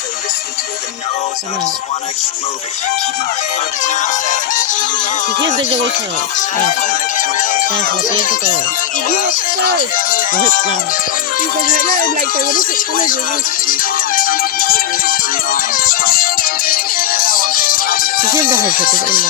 Never listen to the no's. I just wanna keep moving. Keep my head up when I'm sad. Here the joy show. That's what they do. Here the house is in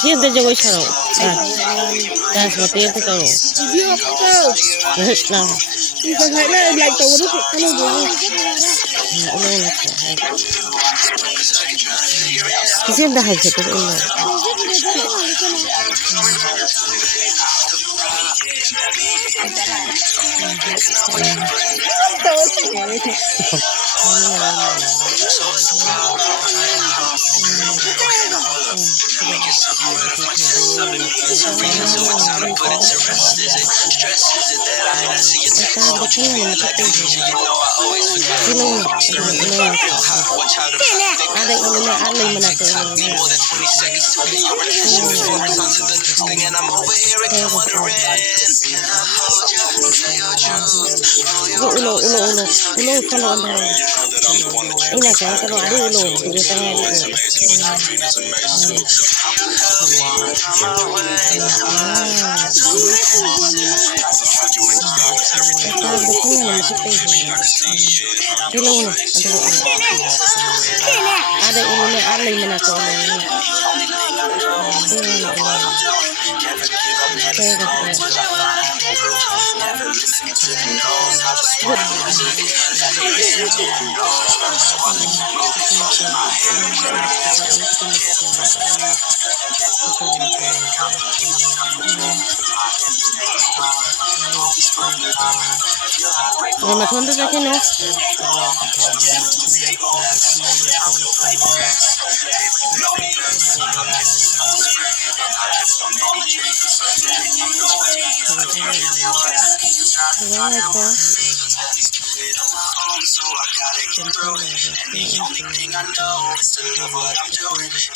Here the joy show. That's what they do. Here the house is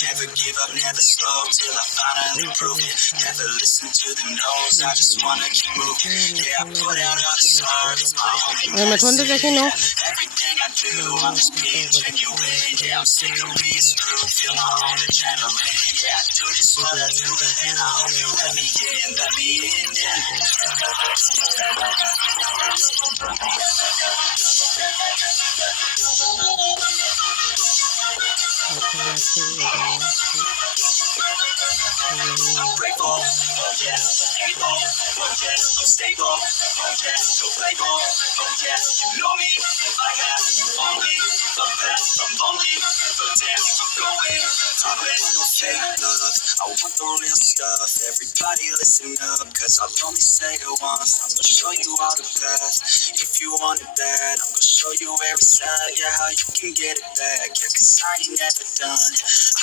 Never give up, never slow till I finally prove it. Never listen to the no's. I just wanna keep moving. Yeah, I put out all the stars. It's my only medicine. Everything I do, I'm just being genuine. Yeah, I'm sick of being screwed. Feel my own adrenaline. Yeah, I do this what I do, and I hope you let me in. Let me in. I'm grateful, oh yeah, able, oh yeah, I'm stable, oh yeah, so playful, oh yeah, you know me, I have only the best, I'm lonely, but damn, I'm going, I'm with no fake love, I want the real stuff, everybody listen up, cause I'll only say it once, I'm gonna show you all the path, if you want it bad, I'm gonna show you every side, yeah, how you can get it back, yeah, cause I ain't never done,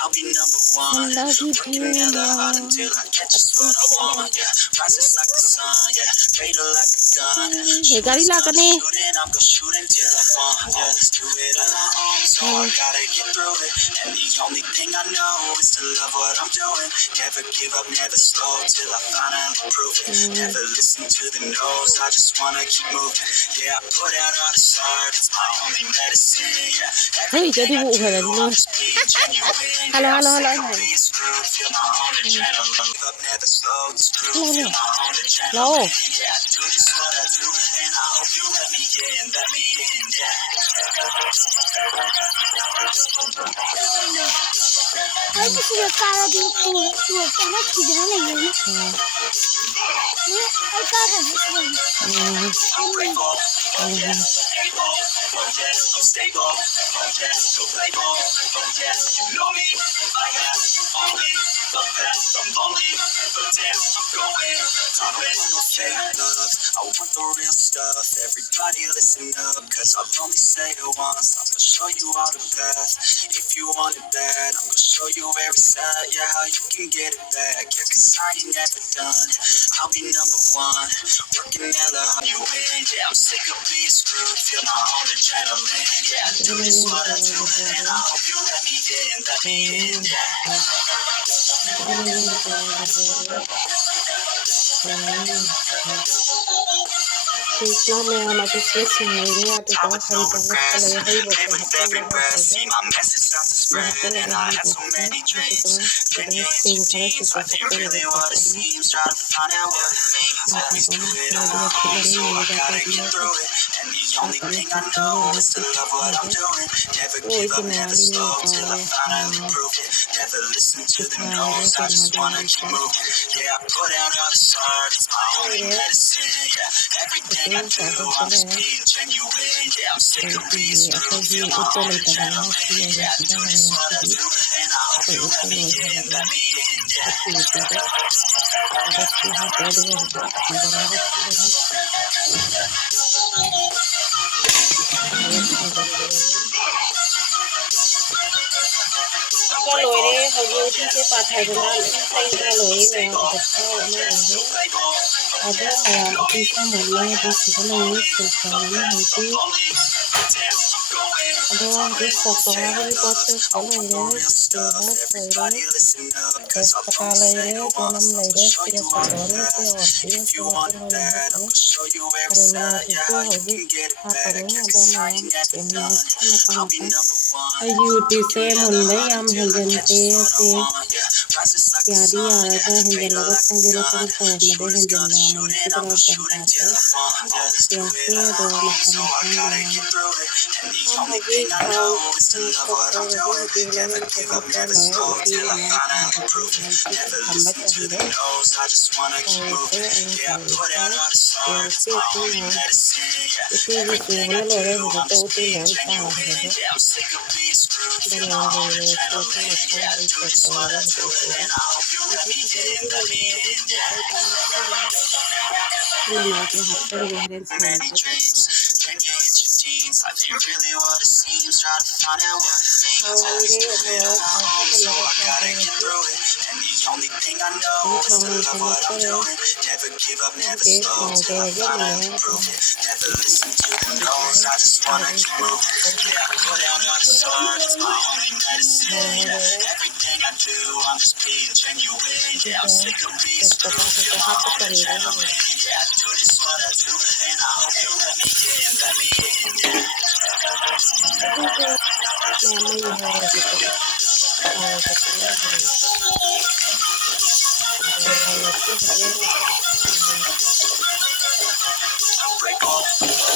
I'll be number one, working hella hard until I get just what I want, yeah, rises like the sun, yeah, fatal like a gun, shoot, I'm gonna shoot until I want, yeah, do it on my own, so I gotta get through it, and the only thing I know is to love what I'm doing, never give up, never slow, till I finally prove it, never listen to the no's, I just wanna keep moving, yeah, I put out all the stars, it's my only medicine, yeah, everything I do, I'm just being genuine, yeah, I'm sick of being screwed, feel my own adrenaline, give up, never slow, screwed, feel my own adrenaline, yeah, I do just what I do, and I hope you let me in, yeah. I'm grateful, oh yeah, able, oh yeah, I'm stable, oh yeah, so playful, oh yeah, you know me, I have only the best, I'm lonely, but damn, I'm going, I'm with no fake love, I want the real stuff, everybody listen up, cause I'll only say it once, I'm gonna show you all the path, if you want it bad, I'm gonna show you every side, yeah, how you can get it back, yeah, cause I ain't never done, I'll be number one, working hella hard, you win, yeah, I'm sick of being screwed, feel my own adrenaline. adrenaline. Yeah, do this what I do, and I hope you let me in, let me in. Yeah. Top with no regrets, live with every breath. See my message start to spread, and I had so many dreams. Penje into jeans, life ain't really what it seems. Try to find out what it means. Always do it on my own, so I gotta get through it. And the only thing I know is to love what I'm doing. Never give up, never slow till I finally prove it. Never listen to the no's, I just wanna keep moving. Yeah, I put out all the art, it's my only medicine. Yeah, everything I do, I'm just being genuine. Yeah, I'm sick of being screwed, feel my own adrenaline. Yeah, I do this what I do, and I hope you let me in, let me in. Yeah. Lỗi hầu như cái bà thầy của nó xây ra lỗi là được thôi mà ở đó là đi qua một nơi đi chỉ có lỗi sự sống hầu tí ở đó đi sọc đó đi qua chơi có lỗi đấy thì nó chơi đấy để sạc lại đấy để làm lại đấy thì là sọc đó nó sẽ ở phía sau cái lỗi này hết đấy rồi mà thì tôi hầu như hạ tầng ở đó mà để mình không là bằng ayu ti se mun le yam hinjen te se ya di ya ta hinjen la bat sang di la tong so ma de hinjen na mun kudra ban ta te ya se do ma kama sang ya ham hagi kau ko ko de di la men ko ko ta la di la ma ta ko ti han ti hamba cha hinde ko se an ko se ya se ti na ti vi se na lo re ho to ti na ta ho do Life ain't really what it seems. Try to find out what it means. Always do it on my own, so I gotta get through it. And the only thing I know is to love what I'm doing. Never give up, never slow till I finally prove it. Never listen to the no's, I just wanna keep moving. Yeah, I put out all the stars, it's my only medicine. Yeah, everything I do, I'm just being genuine. Yeah, I'm sick of being screwed, feel my own adrenaline. Yeah, I do this what I do, and I hope you let me in, let me in. Yeah. Unbreakable,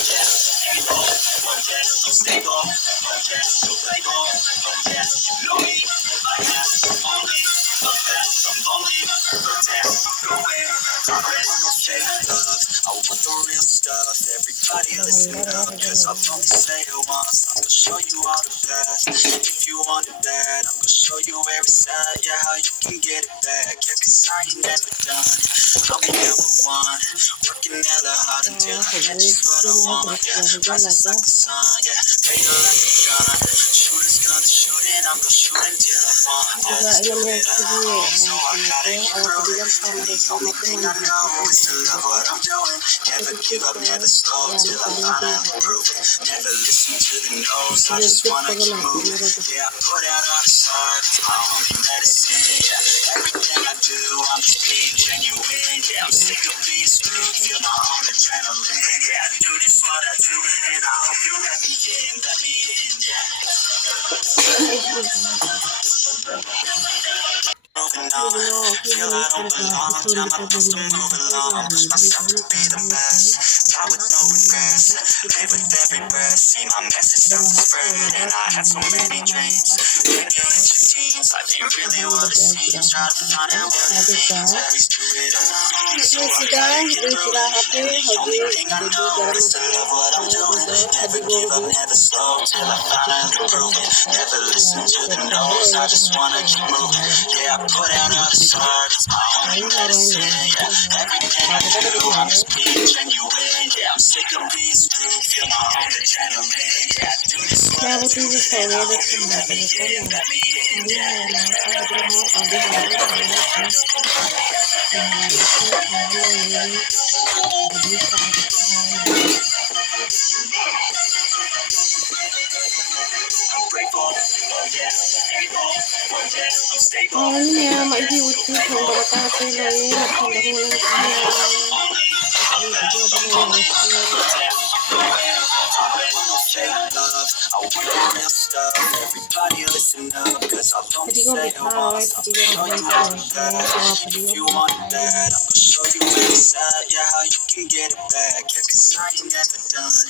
yeah, able, yeah, unstable, yeah, so playful, yeah, you know me, I have only a path, I'm lonely, yeah, I'm going, progress, no fake love, I want the real stuff, everybody listen up, cause I'll only say it once, I'm gonna show you all the path, if you want it bad, I'm gonna show you where it's at, yeah, how you can get it back, yeah, cause I ain't never done, I'll be number one, working hella hard until I get just what I want, yeah, rises like the sun, yeah, fatal like a gun, shooters gonna shoot and I'm gonna shoot until I fall, yeah, just do it alone, so I gotta get through it, and the only thing I know is to love what I'm doing, never give up, never slow, till I finally prove it, never listen to the no's, I just wanna keep moving, yeah, I put out all the stars, it's my only medicine, yeah, everything I do, I'm just being genuine, yeah, I'm sick of being screwed, feel my own adrenaline, yeah, I do this what I do, and I hope you let me in, yeah. Moving on, feel I don't belong, tell my thoughts to move along, push myself to be the best, die with no regrets, live with every breath, see my message start to spread, and I had so many dreams, when you're in your teens, life ain't really what it seems, try to find out what it means, always do it on my own, so I gotta get through it, and the only thing I know is to love what I'm doing, never give up, never slow, till I finally prove it, never listen to the no's, I just wanna keep moving, yeah, I put out all the stars, it's my only medicine, yeah, everything I do, I'm just being genuine, yeah, I'm sick of being screwed, feel my own adrenaline, yeah, I do this what I do, and I hope you let me in, yeah. grateful. Oh yeah, able. Oh yeah, I'm stable. Awalnya mak di utti thongba bata atei2 matanda mula siam. Atei video dulu yang share. Tadi kau bisa roy, tadi kau boleh share share. Kalau tadi kau bisa ya. Show you where it's at, yeah, how you can get it back. Yeah, 'cause I ain't never done.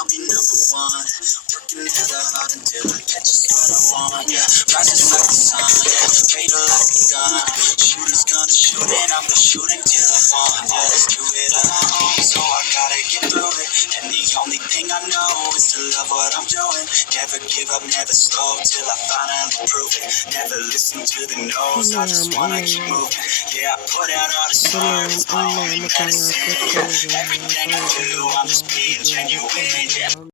I'll be number one. Working hella hard until I get just what I want. Yeah, rising like the sun. Yeah, fatal like a gun. Shooters gonna shoot and I'm gonna shoot until I want. Yeah, let's do it on my own. So I gotta get through it. And the only thing I know is to love what I'm doing. Never give up, never slow till I finally prove it. Never listen to the no's. I just wanna keep moving. Yeah, I put out all the stars. My only medicine. Yeah, everything I do, I'm just being genuine. Yeah.